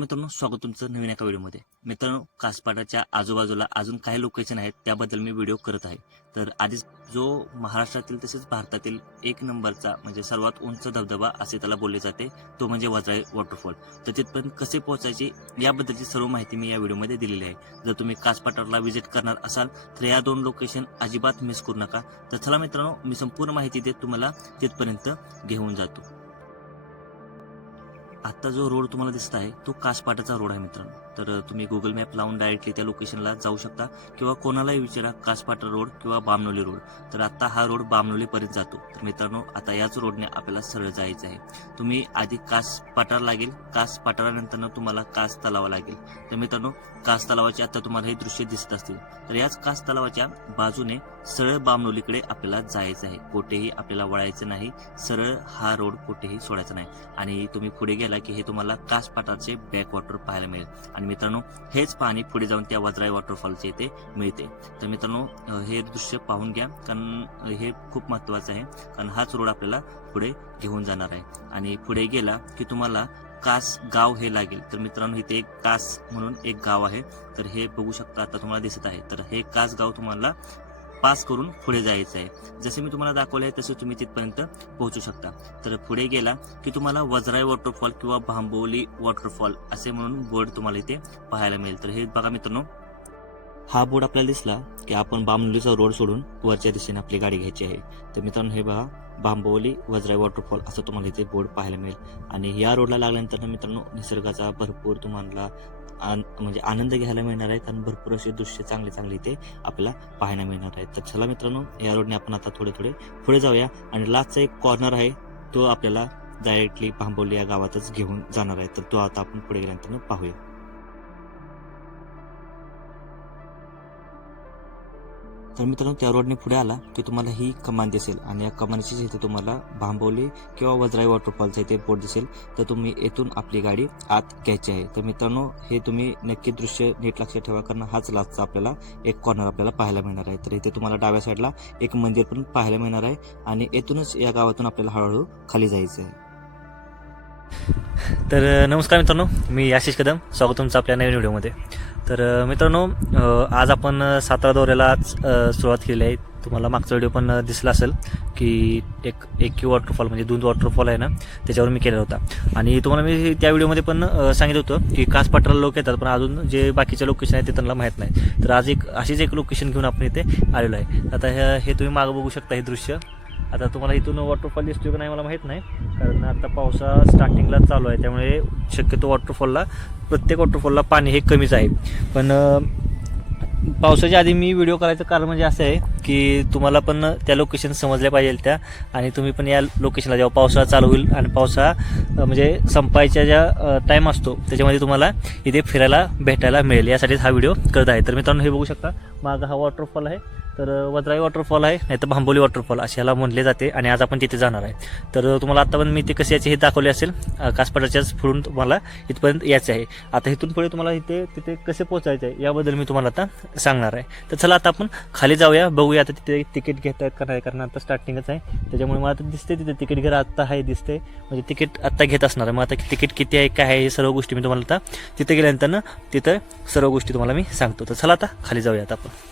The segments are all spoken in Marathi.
मित्रांनो स्वागत तुमचं नवीन एका व्हिडिओमध्ये. मित्रांनो कासपाटाच्या आजूबाजूला अजून काही लोकेशन आहेत त्याबद्दल मी व्हिडिओ करत आहे. तर आधीच जो महाराष्ट्रातील तसेच भारतातील एक नंबरचा म्हणजे सर्वात उंच धबधबा असे त्याला बोलले जाते तो म्हणजे वज्राई वॉटरफॉल तर तिथपर्यंत कसे पोहोचायचे याबद्दलची सर्व माहिती मी या व्हिडिओमध्ये दिलेली आहे. जर तुम्ही कासपाटाला व्हिजिट करणार असाल तर या दोन लोकेशन अजिबात मिस करू नका. तर चला मित्रांनो मी संपूर्ण माहिती देत तुम्हाला तिथपर्यंत घेऊन जातो. आता जो रोड तुम्हाला दिसत आहे तो कासपाटाचा रोड आहे मित्रांनो. तर तुम्ही गुगल मॅप लावून डायरेक्टली त्या लोकेशनला जाऊ शकता. किंवा कोणालाही विचारा कासपाटा रोड किंवा बामनोली रोड तर आता हा रोड बामनोलीपर्यंत जातो. तर मित्रांनो आता याच रोडने आपल्याला सरळ जायचं आहे. तुम्ही आधी कास पाटार लागेल. कास पाटारानंतर तुम्हाला कास तलावा लागेल. तर मित्रांनो कास तलावाचे आता तुम्हाला हे दृश्य दिसत असतील. तर याच कास तलावाच्या बाजूने सरळ बामनोलीकडे आपल्याला जायचं आहे. कुठेही आपल्याला वळायचं नाही. सरळ हा रोड कुठेही सोडायचा नाही. आणि तुम्ही पुढे गेला की हे तुम्हाला कास पाटारचे बॅकवॉटर पाहायला मिळेल. आणि मित्रांनो हेच पाणी पुढे जाऊन त्या वजराई वॉटरफॉलचे इथे मिळते. तर मित्रांनो हे दृश्य पाहून घ्या कारण हे खूप महत्वाचं आहे कारण हाच रोड आपल्याला पुढे घेऊन जाणार आहे. आणि पुढे गेला की तुम्हाला कास गाव हे लागेल. तर मित्रांनो इथे एक कास म्हणून एक गाव आहे. तर हे बघू शकता आता तुम्हाला दिसत आहे. तर हे कास गाव तुम्हाला पास करून पुढे जायचं आहे. जसे मी तुम्हाला दाखवलं आहे तसं तुम्ही तिथपर्यंत पोहोचू शकता. तर पुढे गेला की तुम्हाला वज्राय वॉटरफॉल किंवा भांबोली वॉटरफॉल असे म्हणून बोर्ड तुम्हाला इथे पाहायला मिळेल. तर हे बघा मित्रांनो हा बोर्ड आपल्याला दिसला की आपण बामनोलीचा रोड सोडून वरच्या दिशेने आपली गाडी घ्यायची आहे. तर मित्रांनो हे बघा बांबोली वज्राय वॉटरफॉल असं तुम्हाला इथे बोर्ड पाहायला मिळेल. आणि या रोडला लागल्यानंतर मित्रांनो निसर्गाचा भरपूर तुम्हाला आन- म्हणजे आनंद घ्यायला मिळणार आहे कारण भरपूर असे दृश्य चांगले चांगले इथे आपल्याला पाहायला मिळणार आहेत. तर चला मित्रांनो या रोडने आपण आता थोडे थोडे पुढे जाऊया आणि लास्टचा एक कॉर्नर आहे तो आपल्याला डायरेक्टली भांबोली या गावातच घेऊन जाणार आहे. तर तो आता आपण पुढे गेल्यानंतर पाहूया. तर मित्रांनो त्या रोडने पुढे आला की तुम्हाला ही कमान दिसेल. आणि या कमानीची इथे तुम्हाला भांबवली किंवा वज्राई वॉटरफॉलचा इथे बोर्ड दिसेल. तर तुम्ही येथून आपली गाडी आत घ्यायची आहे. तर मित्रांनो हे तुम्ही नक्की दृश्य नीट लक्षात ठेवा कारण हाच लास्टचा आपल्याला एक कॉर्नर आपल्याला पाहायला मिळणार आहे. तर इथे तुम्हाला डाव्या साईडला एक मंदिर पण पाहायला मिळणार आहे. आणि येथूनच या गावातून आपल्याला हळूहळू खाली जायचं आहे. तर नमस्कार मित्रांनो मी आशिष कदम. स्वागत तुमचं आपल्या नवीन व्हिडिओमध्ये. तर मित्रांनो आज आपण सातारा दौऱ्याला आज सुरुवात केली आहे. तुम्हाला मागचा व्हिडिओ पण दिसला असेल की एक एक की वॉटरफॉल म्हणजे दोन वॉटरफॉल आहे ना त्याच्यावर मी केला होता. आणि तुम्हाला मी त्या व्हिडिओमध्ये पण सांगितलं होतं की कासपात्राला लोक येतात पण अजून जे बाकीचे लोकेशन आहे ते त्यांना माहीत नाही. तर आज एक अशीच एक लोकेशन घेऊन आपण इथे आलेलो आहे. आता हे हे तुम्ही मागं बघू शकता हे दृश्य. आता तुम्हाला इथून वॉटरफॉल दिसतो की नाही मला माहीत नाही. कारण आता पावसा स्टार्टिंगला चालू आहे त्यामुळे शक्यतो वॉटरफॉलला प्रत्येक वॉटरफॉलला पाणी हे कमीच आहे. पण पावसाच्या आधी मी व्हिडिओ करायचं कारण म्हणजे असं आहे की तुम्हाला पण त्या लोकेशन समजल्या पाहिजे त्या. आणि तुम्ही पण या लोकेशनला जेव्हा पावसाळा चालू होईल आणि पावसाळा म्हणजे संपायच्या ज्या टाईम असतो त्याच्यामध्ये तुम्हाला इथे फिरायला भेटायला मिळेल. यासाठीच हा व्हिडिओ करत आहे. तर मित्रांनो हे बघू शकता मागं हा वॉटरफॉल आहे. तर वद्राई वॉटरफॉल आहे नाही तर भांबोली वॉटरफॉल असे ह्याला म्हणले जाते आणि आज आपण तिथे जाणार आहे. तर तुम्हाला आता पण मी ते कसे याचे हे दाखवले असेल अं, कासपाटाच्याच तुम्हाला इथपर्यंत यायचं आहे. आता इथून पुढे तुम्हाला इथे तिथे कसे पोहोचायचे आहे याबद्दल मी तुम्हाला आता सांगणार आहे. तर चला आता आपण खाली जाऊया बघूया आता तिथे तिकीट घेत आहेत का नाही कारण आता स्टार्टिंगच आहे. त्याच्यामुळे मला आता दिसते तिथे तिकीट घर आत्ता आहे दिसते म्हणजे तिकीट आत्ता घेत असणार आहे. मग आता तिकीट किती आहे काय आहे हे सर्व गोष्टी मी तुम्हाला आता तिथे गेल्यानंतर ना तिथं सर्व गोष्टी तुम्हाला मी सांगतो. तर चला आता खाली जाऊया आता आपण.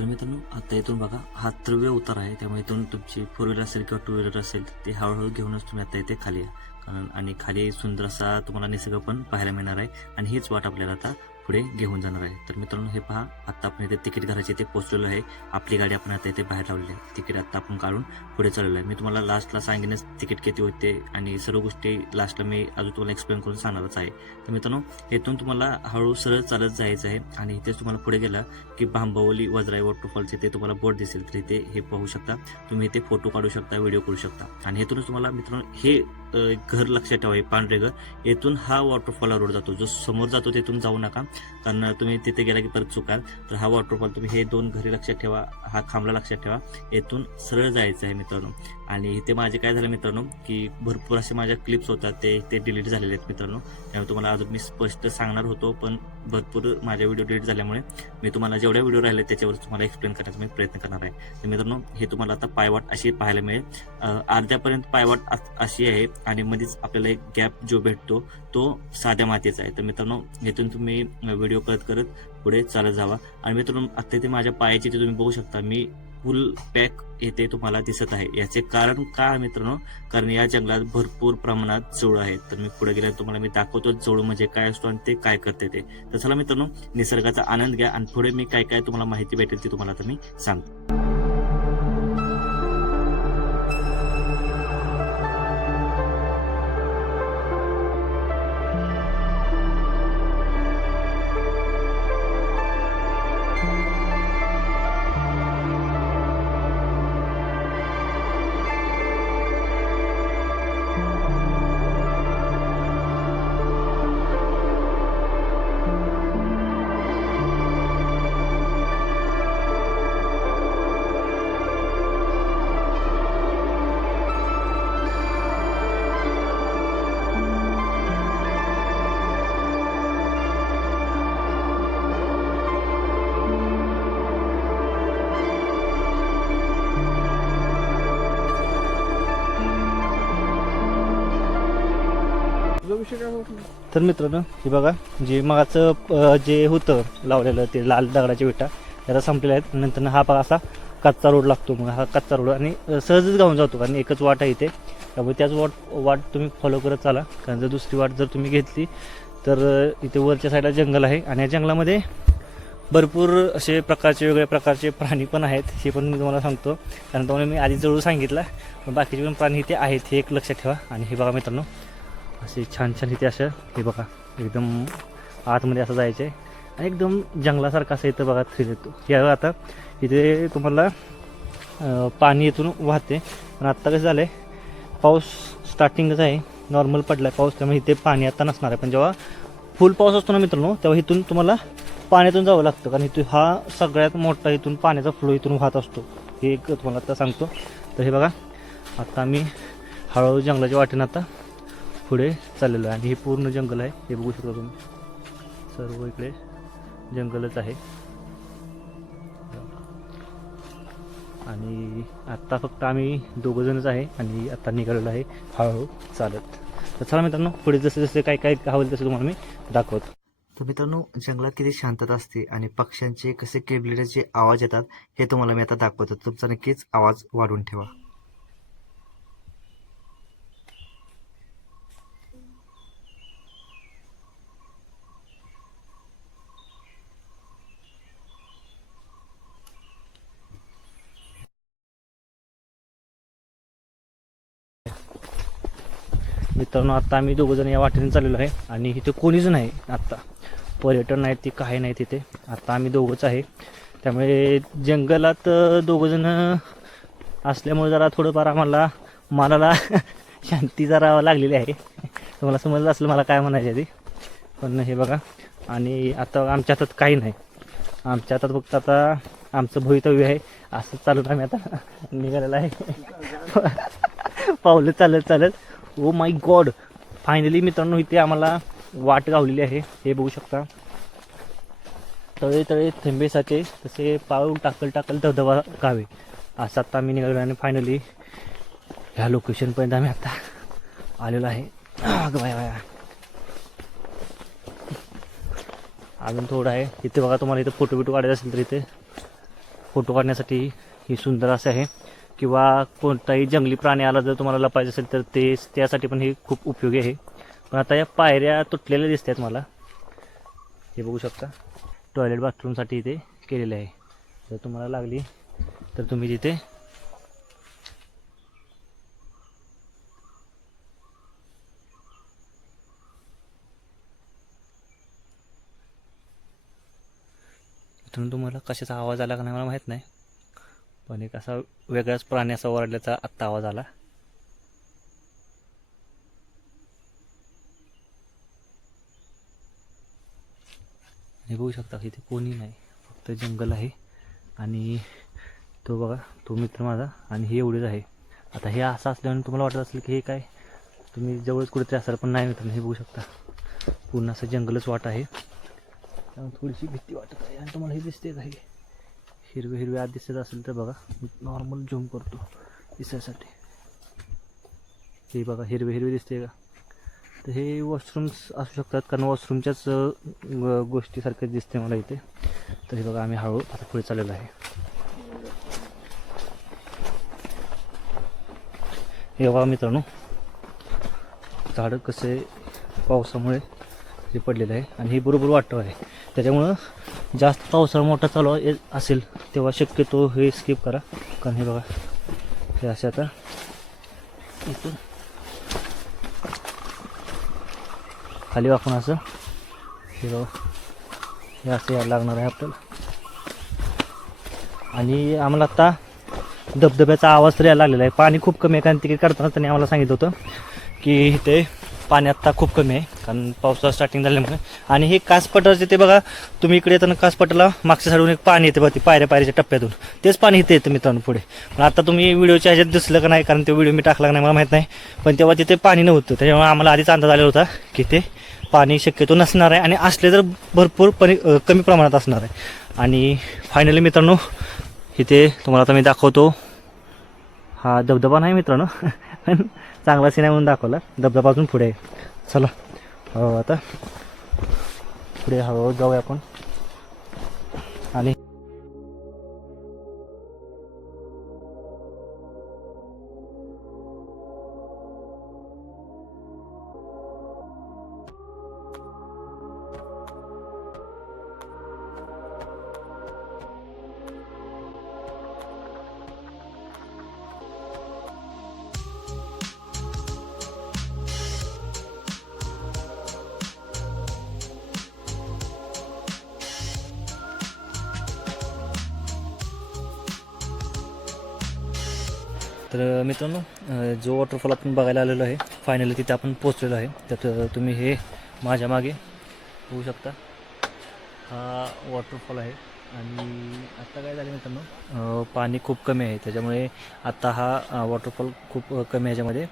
तर मित्रांनो आता इथून बघा हा त्रव्य उतार आहे. त्यामुळे इथून तुमची फोर व्हीलर असेल किंवा टू व्हीलर असेल ते हळूहळू घेऊनच तुम्ही आता इथे खाली या. कारण आणि खाली सुंदर असा तुम्हाला निसर्ग पण पाहायला मिळणार आहे. आणि हीच वाट आपल्याला आता पुढे घेऊन जाणार आहे. तर मित्रांनो हे पहा आता आपण इथे तिकीट घराचे इथे पोहोचलेलो आहे. आपली गाडी आपण आता इथे बाहेर लावलेली आहे. तिकीट आता आपण काढून पुढे चाललेलो आहे. मी तुम्हाला लास्टला सांगेनच तिकीट किती होते आणि सर्व गोष्टी लास्टला मी अजून तुम्हाला एक्सप्लेन करून सांगणारच आहे. तर मित्रांनो इथून तुम्हाला हळू सरळ चालत जायचं आहे आणि इथेच तुम्हाला पुढे गेला की बांबावली वज्राई वॉटरफॉलचे ते तुम्हाला बोर्ड दिसेल. तर इथे हे पाहू शकता. तुम्ही इथे फोटो काढू शकता व्हिडिओ करू शकता. आणि इथूनच तुम्हाला मित्रांनो हे एक घर लक्षात ठेवा हे पांढरे घर. येथून हा वॉटरफॉल रोड जातो. जो समोर जातो तिथून जाऊ नका. कारण तुम्ही तिथे गेला की परत चुकाल तर हा वॉटरफॉल तुम्ही हे दोन घरी लक्षात ठेवा. हा खांबला लक्षात ठेवा. येथून सरळ जायचं आहे मित्रांनो. आणि इथे माझे काय झालं मित्रांनो की भरपूर असे माझ्या क्लिप्स होतात. ते ते डिलीट झालेले आहेत मित्रांनो. त्यामुळे तुम्हाला अजून मी स्पष्ट सांगणार होतो. पण भरपूर माझ्या व्हिडिओ डिलीट झाल्यामुळे मी तुम्हाला जेवढ्या व्हिडिओ राहिले त्याच्यावर तुम्हाला एक्सप्लेन करण्याचा मी प्रयत्न करणार आहे. तर मित्रांनो हे तुम्हाला आता पायवाट अशी पाहायला मिळेल. अर्ध्यापर्यंत पायवाट अशी आहे आणि मध्येच आपल्याला एक गॅप जो भेटतो तो साध्या मातीचा आहे. तर मित्रांनो इथून तुम्ही व्हिडिओ करत करत पुढे चालत जावा. आणि मित्रांनो आता ते माझ्या पायाची ते तुम्ही बघू शकता मी फुल पॅक येथे तुम्हाला दिसत आहे. याचे कारण काय मित्रांनो? कारण या जंगलात भरपूर प्रमाणात जोळ आहेत. तर मी पुढे गेल्यावर तुम्हाला मी दाखवतो जोळ म्हणजे काय असतो आणि ते काय करते ते. तर चला मित्रांनो निसर्गाचा आनंद घ्या आणि पुढे मी काय काय तुम्हाला माहिती भेटेल ती तुम्हाला आता मी सांगतो. तर मित्रांनो हे बघा जे मगाचं जे होतं लावलेलं ते लाल दगडाच्या विटा त्याला संपलेल्या आहेत. नंतर हा बघा असा कच्चा रोड लागतो. मग हा कच्चा रोड आणि सहजच गाऊन जातो कारण एकच वाट आहे इथे. त्यामुळे त्याच वाट वाट तुम्ही फॉलो करत चाला. कारण जर दुसरी वाट जर तुम्ही घेतली तर इथे वरच्या साईडला जंगल आहे. आणि या जंगलामध्ये भरपूर असे प्रकारचे वेगवेगळ्या प्रकारचे प्राणी पण आहेत. हे पण मी तुम्हाला सांगतो. कारण तुम्हाला मी आधी जवळ सांगितलं. बाकीचे पण प्राणी इथे आहेत हे एक लक्षात ठेवा. आणि हे बघा मित्रांनो असे छान छान इथे असं हे बघा एकदम आतमध्ये असं जायचं आहे आणि एकदम जंगलासारखं असं इथं बघा थ्रिल येतो. हे आता इथे तुम्हाला पाणी इथून वाहते. पण आत्ता कसं झालं आहे पाऊस स्टार्टिंगच आहे. नॉर्मल पडला आहे पाऊस त्यामुळे इथे पाणी आता नसणार आहे. पण जेव्हा फुल पाऊस असतो ना मित्रांनो तेव्हा इथून तुम्हाला पाण्यातून जावं लागतं. कारण इथून हा सगळ्यात मोठा इथून पाण्याचा फ्लो इथून वाहत असतो. हे एक तुम्हाला आता सांगतो. तर हे बघा आता आम्ही हळूहळू जंगलाच्या वाटेनं आता पुढे चाललेलो आहे. आणि हे पूर्ण जंगल आहे. हे बघू शकता तुम्ही. सर्व इकडे जंगलच आहे. आणि आत्ता फक्त आम्ही दोघं जणच आहे आणि आत्ता निघालेलो आहे. हळूहळू चालत. तर चला मित्रांनो पुढे जसे जसे काय काय हवं तसं तुम्हाला मी दाखवतो. तर मित्रांनो जंगलात किती शांतता असते आणि पक्ष्यांचे कसे किलबिलाचे आवाज येतात हे तुम्हाला मी आता दाखवतो. तुमचा नक्कीच आवाज वाढवून ठेवा. मित्रांनो आत्ता आम्ही दोघंजण या वाटेने चाललेलो आहे आणि इथे कोणीच नाही आत्ता पर्यटन नाही ते काही नाही तिथे. आत्ता आम्ही दोघंच आहे. त्यामुळे जंगलात दोघंजण असल्यामुळे जरा थोडंफार आम्हाला मनाला शांती जरा लागलेली आहे. तुम्हाला समजलं असलं मला काय म्हणायचं आहे ते. पण हे बघा. आणि आता आमच्या हातात काही नाही. आमच्या हातात फक्त आता आमचं भवितव्य आहे. असं चालून आम्ही आता निघालेलं आहे. पावलं चालत चालत ओ माय गॉड फायनली मित्रांनो इथे आम्हाला वाट गावलेली आहे. हे बघू शकता. तळे तळे थेंबेसाचे तसे पाऊल टाकल टाकल धबधबा गावे. असं आता आम्ही निघालो आणि फायनली ह्या लोकेशनपर्यंत आम्ही आता आलेलो आहे. अगं बाय बाय अजून थोडं आहे. इथे बघा तुम्हाला इथे फोटो बिटो काढायचा असेल तर इथे फोटो काढण्यासाठी ही सुंदर असं आहे. किंवा कोणताही जंगली प्राणी आला जर तुम्हाला लपायचं असेल तर ते त्यासाठी पण हे खूप उपयोगी आहे. पण आता या पायऱ्या तुटलेल्या दिसत आहेत मला. हे बघू शकता. टॉयलेट बाथरूमसाठी इथे केलेलं आहे. जर तुम्हाला लागली तर तुम्ही तिथे इथून तुम्हाला कशाचा आवाज आला का नाही मला माहीत नाही. पण एक असा वेगळाच प्राणी असा ओरडल्याचा आत्ता आवाज आला. हे बघू शकता इथे कोणी नाही फक्त जंगल आहे आणि तो बघा तो मित्र माझा आणि हे एवढेच आहे. आता हे असं असल्याने तुम्हाला वाटत असेल की हे काय? तुम्ही जवळच कुठेतरी असाल पण नाही मित्रांनो हे बघू शकता. पूर्ण असं जंगलच वाट आहे. त्यामुळे थोडीशी भीती वाटत आहे आणि तुम्हाला हे दिसते आहे. हे हिरवे हिरवे आत दिसत असेल तर बघा नॉर्मल झूम करतो दिसायसाठी. हे बघा हिरवे हिरवे दिसते का? तर हे वॉशरूम्स असू शकतात कारण वॉशरूमच्याच अ, गोष्टीसारखं दिसते मला इथे. तर हे बघा आम्ही हळू आता पुढे चाललेलो आहे. हे बघा मित्रांनो झाडं कसे पावसामुळे हे पडलेलं आहे आणि हे बरोबर वाटतं आहे. त्याच्यामुळं जास्त पावसाळा मोठा चालू आहे- असेल तेव्हा शक्यतो हे स्किप करा. कारण हे बघा हे असे आता इथून. खाली वाकून असं. हे बघा हे असं यायला लागणार आहे आपल्याला. आणि आम्हाला आत्ता धबधब्याचा आवाज तर यायला लागलेला आहे. पाणी खूप कमी आहे कारण तिकीट काढताना त्यांनी आम्हाला सांगितलं होतं की इथे पाणी आत्ता खूप कमी आहे. कारण पावसाळा स्टार्टिंग झाल्यामुळे. आणि हे कासपटाचे ते बघा तुम्ही इकडे येताना कासपटाला मागच्या साडून एक पाणी येते बघा ती पायऱ्या पायऱ्याच्या टप्प्यातून. तेच पाणी इथे येतं मित्रांनो पुढे. पण आता तुम्ही व्हिडिओच्या ह्याच्यात दिसलं का नाही कारण ते व्हिडिओ मी टाकला का नाही मला माहीत नाही. पण तेव्हा तिथे पाणी नव्हतं. त्याच्यामुळे आम्हाला आधीच अंदाज आलेला होता की ते पाणी शक्यतो नसणार आहे. आणि असले तर भरपूर परी कमी प्रमाणात असणार आहे. आणि फायनली मित्रांनो इथे तुम्हाला आता मी दाखवतो. हा धबधबा नाही मित्रांनो. पण चांगला सिनेमा म्हणून दाखवला. धबधबा अजून पुढे. आहे चला. हो आता पुढे हळूहळू जाऊया आपण. आणि तर मित्रांनो जो वॉटरफॉल आपण बघायला आलेलो आहे फायनली तिथे आपण पोचलेलो आहे. त्यात तुम्ही हे माझ्या मागे होऊ शकता. हा वॉटरफॉल आहे. आणि आत्ता काय झालं मित्रांनो पाणी खूप कमी आहे. त्याच्यामुळे आत्ता हा वॉटरफॉल खूप कमी ह्याच्यामध्ये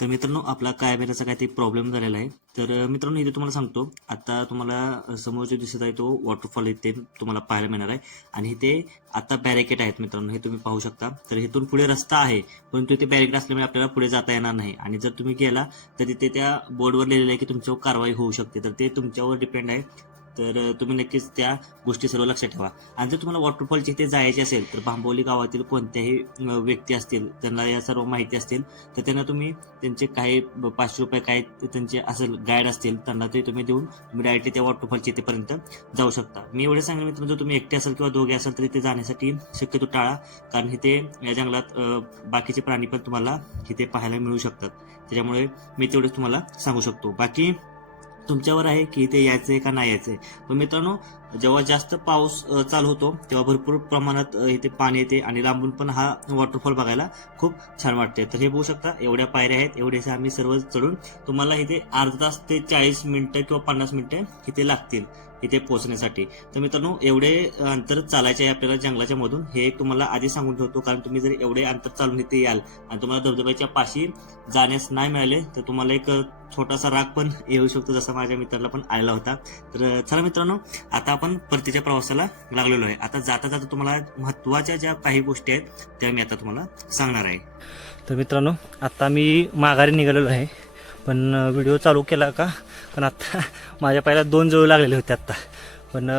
तर मित्रांनो आपला काय बेराचा काय ते प्रॉब्लेम झालेला आहे. तर मित्रांनो इथे तुम्हाला सांगतो आता तुम्हाला समोर जो दिसत आहे तो वॉटरफॉल इथे तुम्हाला पाहायला मिळणार आहे. आणि इथे आता बॅरिकेड आहेत मित्रांनो हे तुम्ही पाहू शकता. तर इथून पुढे रस्ता आहे परंतु इथे बॅरिकेड असल्यामुळे आपल्याला पुढे जाता येणार नाही. आणि जर तुम्ही गेला तर तिथे त्या बोर्डवर लिहिलेलं आहे की तुमच्यावर कारवाई होऊ शकते. तर ते तुमच्यावर डिपेंड आहे. तर तुम्ही नक्कीच त्या गोष्टी सर्व लक्षात ठेवा. आणि जर तुम्हाला वॉटरफॉलच्या इथे जायचे असेल तर भांबोली गावातील कोणत्याही व्यक्ती असतील त्यांना या सर्व माहिती असतील तर त्यांना तुम्ही त्यांचे काही पाचशे रुपये काही त्यांचे असेल गाईड असतील त्यांना ते तुम्ही देऊन तुम्ही डायरेक्टली त्या वॉटरफॉलच्या इथेपर्यंत जाऊ शकता. मी एवढे सांगेन मित्र जर तुम्ही एकटे असाल किंवा दोघे असाल तर इथे जाण्यासाठी शक्यतो टाळा कारण इथे या जंगलात बाकीचे प्राणी पण तुम्हाला इथे पाहायला मिळू शकतात. त्याच्यामुळे मी तेवढेच तुम्हाला सांगू शकतो. बाकी तुमच्यावर आहे की इथे यायचंय का नाही यायचंय? पण मित्रांनो जेव्हा जास्त पाऊस चालू होतो तेव्हा भरपूर प्रमाणात इथे पाणी येते आणि लांबून पण हा वॉटरफॉल बघायला खूप छान वाटते. तर हे बघू शकता एवढ्या पायऱ्या आहेत एवढेसे आम्ही सर्व चढून तुम्हाला इथे अर्धा तास ते चाळीस मिनिटं किंवा पन्नास मिनिटं इथे लागतील इथे पोहोचण्यासाठी. तर मित्रांनो एवढे अंतर चालायचे आहे आपल्याला जंगलाच्या मधून हे एक तुम्हाला आधी सांगून ठेवतो. कारण तुम्ही जर एवढे अंतर चालून इथे याल आणि तुम्हाला धबधब्याच्या पाशी जाण्यास नाही मिळाले तर तुम्हाला एक छोटासा राग पण येऊ शकतो जसा माझ्या मित्राला पण आलेला होता. तर चला मित्रांनो आता आपण परतीच्या प्रवासाला लागलेलो आहे. आता जाता जाता तुम्हाला महत्त्वाच्या ज्या काही गोष्टी आहेत त्या मी आता तुम्हाला सांगणार आहे. तर मित्रांनो आत्ता मी माघारी निघालेलो आहे. पण व्हिडिओ चालू केला का? पण आत्ता माझ्या पायाला दोन जवळ लागलेले होते आत्ता पण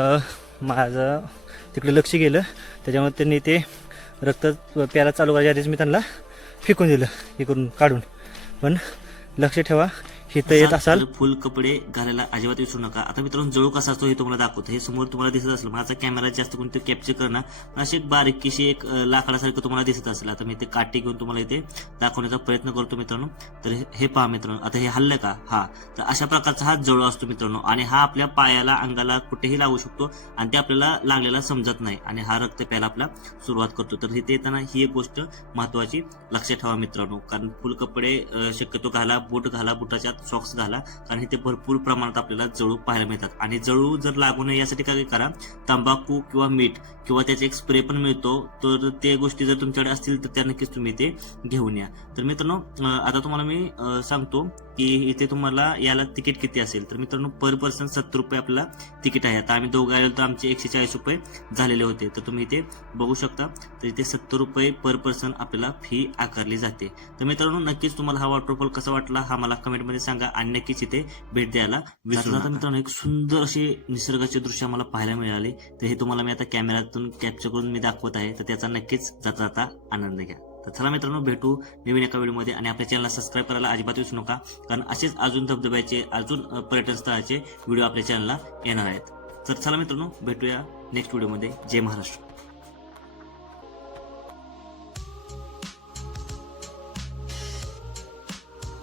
माझं तिकडे लक्ष गेलं. त्याच्यामुळे त्यांनी ते रक्त प्यायला चालू करायच्या आधीच मी त्यांना फेकून दिलं हे करून काढून. पण लक्ष ठेवा. इथं येत असाल. तर फुल कपडे घालायला अजिबात विसरू नका. आता मित्रांनो जळू कसा असतो हे तुम्हाला दाखवतो. हे समोर तुम्हाला दिसत असेल. माझा कॅमेरा जास्त कोणते कॅप्चर करणार पण अशी एक बारीकशी एक लाकडासारखं तुम्हाला दिसत असेल. आता मी ते काठी घेऊन तुम्हाला इथे दाखवण्याचा प्रयत्न करतो मित्रांनो. तर हे- पहा मित्रांनो. आता हे हल्लं का? हा. तर अशा प्रकारचा हा जळू असतो मित्रांनो. आणि हा आपल्या पायाला अंगाला कुठेही लागू शकतो आणि ते आपल्याला लागलेला समजत नाही. आणि हा रक्त प्यायला आपला सुरुवात करतो. तर इथे येताना ही एक गोष्ट महत्वाची लक्षात ठेवा मित्रांनो. कारण फुल कपडे शक्यतो घाला बूट घाला बुटाच्या सॉक्स घाला कारण इथे भरपूर प्रमाणात आपल्याला जळू पाहायला मिळतात. आणि जळू जर लागू नये यासाठी काय करा तंबाखू किंवा मीठ किंवा त्याचा एक स्प्रे पण मिळतो. तर ते गोष्टी जर तुमच्याकडे असतील तर त्या नक्कीच तुम्ही ते घेऊन या. तर मित्रांनो आता तुम्हाला मी सांगतो की इथे तुम्हाला याला तिकीट किती असेल? तर मित्रांनो पर पर्सन सत्तर रुपये आपल्याला तिकीट आहे. आता आम्ही दोघं आलो तर आमचे एकशे चाळीस रुपये झालेले होते. तर तुम्ही इथे बघू शकता. तर इथे सत्तर रुपये पर पर्सन आपल्याला फी आकारली जाते. तर मित्रांनो नक्कीच तुम्हाला हा वॉटरफॉल कसा वाटला हा मला कमेंटमध्ये सांगा आणि नक्कीच इथे भेट द्यायला विसरू नका. मित्रांनो एक सुंदर असे निसर्गाचे दृश्य आम्हाला पाहायला मिळाले. तर हे तुम्हाला मी आता कॅमेऱ्यातून कॅप्चर करून मी दाखवत आहे. तर त्याचा नक्कीच जाता जाता आनंद घ्या. तर चला मित्रांनो भेटू नवीन एका व्हिडिओमध्ये आणि आपल्या चॅनलला सबस्क्राईब करायला अजिबात विसरू नका कारण असेच अजून धबधब्याचे अजून पर्यटन स्थळाचे व्हिडिओ आपल्या चॅनलला येणार आहेत. तर चला मित्रांनो भेटूया नेक्स्ट व्हिडिओमध्ये. जय महाराष्ट्र.